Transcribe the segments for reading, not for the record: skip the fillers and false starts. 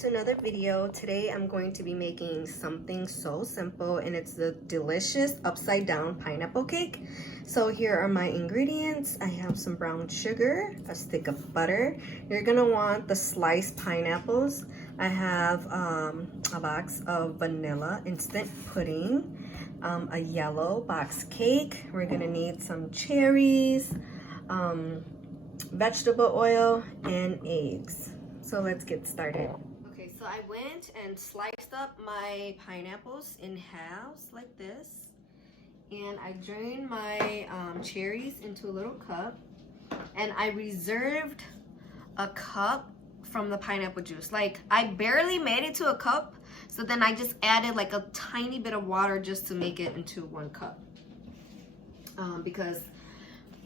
to another video. Today I'm going to be making something so simple, and it's the delicious upside down pineapple cake. So here are my ingredients. I have some brown sugar, a stick of butter. You're gonna want the sliced pineapples. I have a box of vanilla instant pudding, a yellow box cake. We're gonna need some cherries, vegetable oil, and eggs. So let's get started. Okay, so I went and sliced up my pineapples in halves like this, and I drained my cherries into a little cup, and I reserved a cup from the pineapple juice. Like, I barely made it to a cup, so then I just added like a tiny bit of water just to make it into 1 cup, because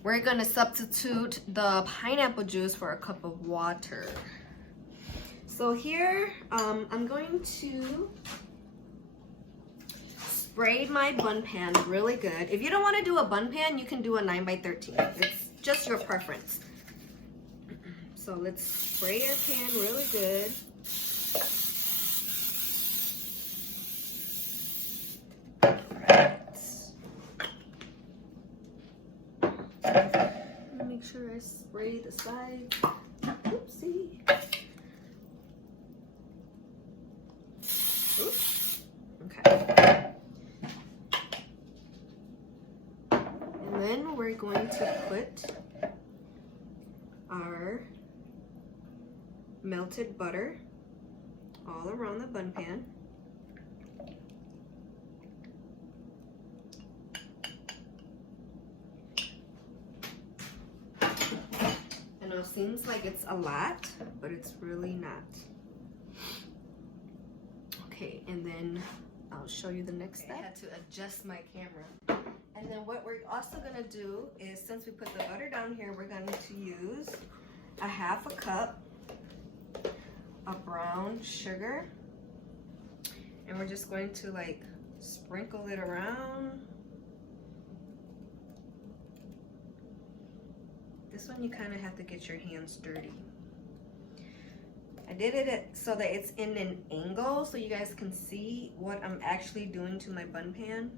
we're gonna substitute the pineapple juice for a cup of water. So here, I'm going to spray my bun pan really good. If you don't want to do a bun pan, you can do a 9x13. It's just your preference. So let's spray our pan really good. Alright. Make sure I spray the sides. Oopsie. Oops. Okay. And then we're going to put our melted butter all around the bun pan. I know it seems like it's a lot, but it's really not. Okay, and then I'll show you the next step. I had to adjust my camera. And then what we're also gonna do is, since we put the butter down here, we're going to use a 1/2 cup of brown sugar. And we're just going to like sprinkle it around. This one you kind of have to get your hands dirty. I did it so that it's in an angle so you guys can see what I'm actually doing to my bun pan.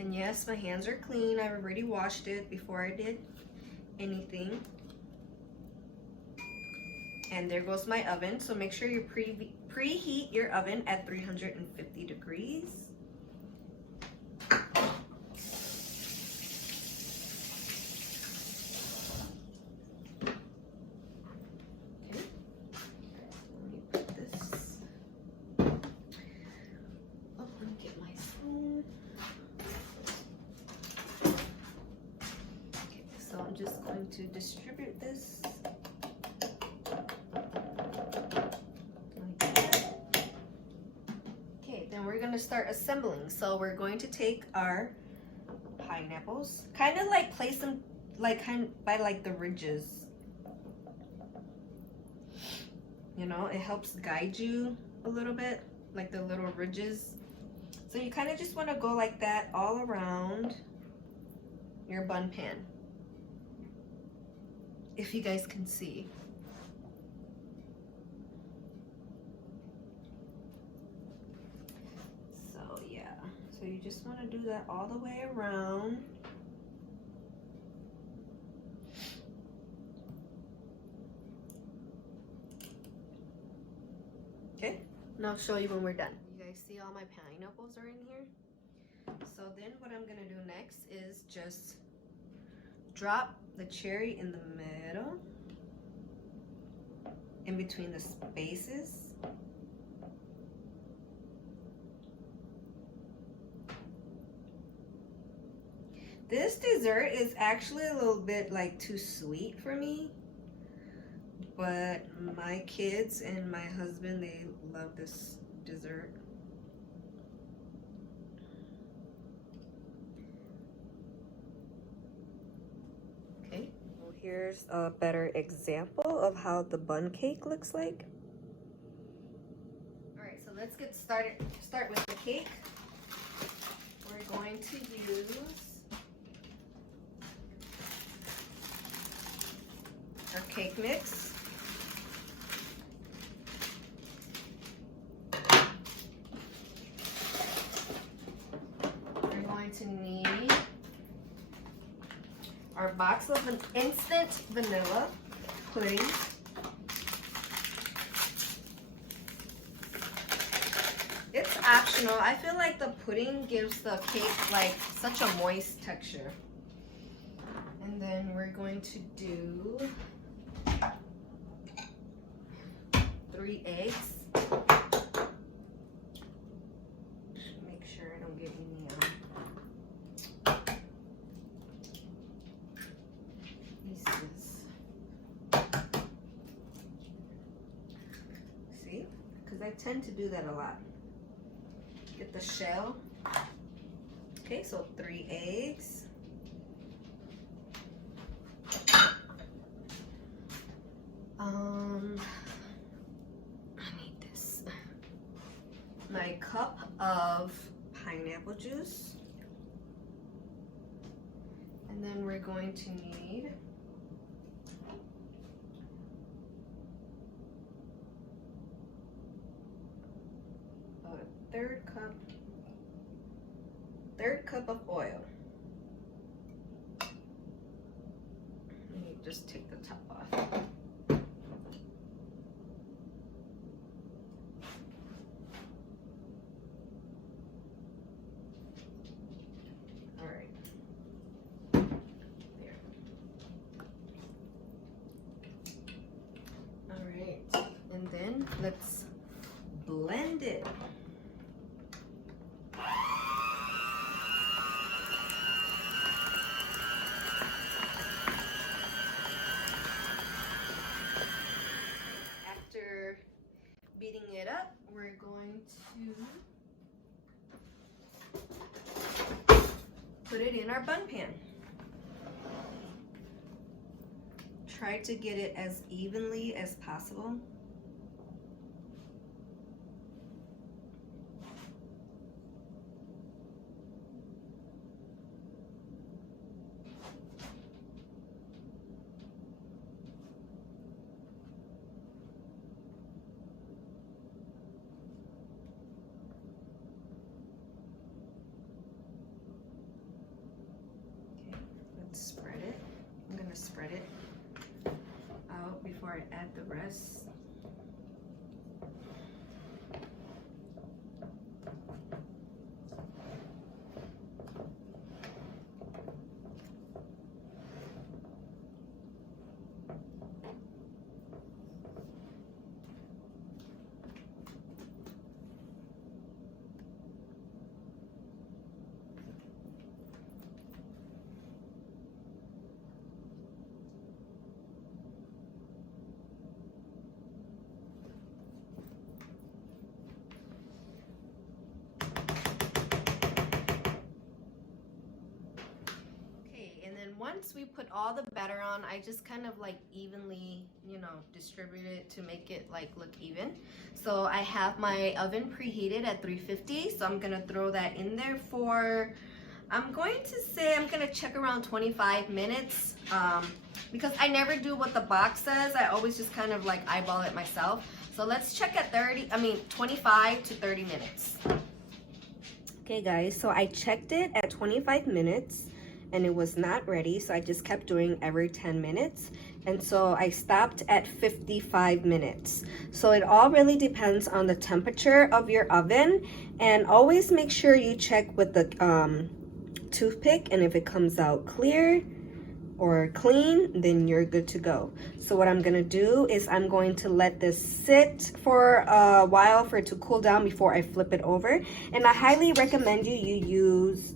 And yes, my hands are clean. I've already washed it before I did anything. And there goes my oven. So make sure you preheat your oven at 350 degrees. I'm just going to distribute this like that. Okay, then we're going to start assembling. So we're going to take our pineapples, kind of like place them like by like the ridges. You know, it helps guide you a little bit, like the little ridges. So you kind of just want to go like that all around your bun pan, if you guys can see. So yeah, so you just want to do that all the way around. Okay, now I'll show you when we're done. You guys see all my pineapples are in here? So then what I'm gonna do next is just drop the cherry in the middle, in between the spaces. This dessert is actually a little bit like too sweet for me, but my kids and my husband, they love this dessert. Here's a better example of how the bun cake looks like. All right, so let's get started. Start with the cake. We're going to use our cake mix. We're going to need our box of an instant vanilla pudding. It's optional. I feel like the pudding gives the cake like such a moist texture. And then we're going to do 3 eggs. Make sure I don't get any pieces. See? Because I tend to do that a lot. Get the shell. Okay, so 3 eggs. I need this. My cup of pineapple juice. And then we're going to need a third cup of oil. Let me just take the top off. And then let's blend it. After beating it up, we're going to put it in our bun pan. Try to get it as evenly as possible. Spread it. I'm gonna spread it out before I add the rest. Once we put all the batter on, I just kind of like evenly, distribute it to make it like look even. So I have my oven preheated at 350, so I'm gonna throw that in there for, I'm going to check around 25 minutes because I never do what the box says. I always just kind of like eyeball it myself. So let's check at 25 to 30 minutes. Okay guys, so I checked it at 25 minutes. And it was not ready, so I just kept doing every 10 minutes. And so I stopped at 55 minutes. So it all really depends on the temperature of your oven. And always make sure you check with the toothpick, and if it comes out clear or clean, then you're good to go. So what I'm gonna do is I'm going to let this sit for a while for it to cool down before I flip it over. And I highly recommend you use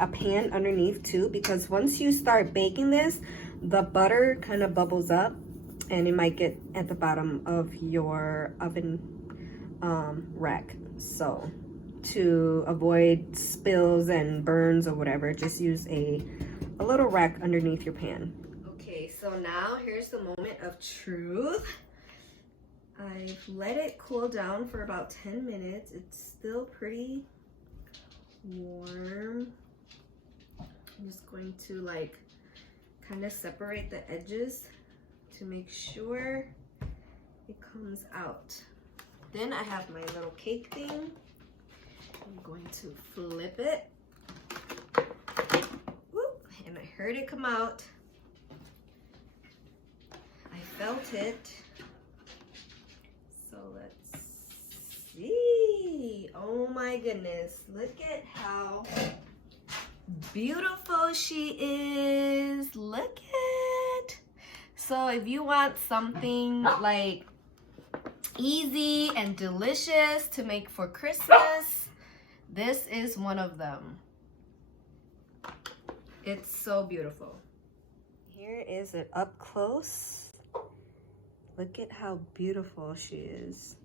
a pan underneath too, because once you start baking this, the butter kind of bubbles up and it might get at the bottom of your oven rack. So to avoid spills and burns or whatever, just use a little rack underneath your pan. Okay, so now here's the moment of truth. I've let it cool down for about 10 minutes. It's still pretty warm. I'm just going to kind of separate the edges to make sure it comes out. Then I have my little cake thing. I'm going to flip it. Whoop, and I heard it come out. I felt it. So let's see. Oh my goodness. Look at how beautiful she is. Look at. So if you want something like easy and delicious to make for Christmas, this is one of them. It's so beautiful. Here is it up close. Look at how beautiful she is.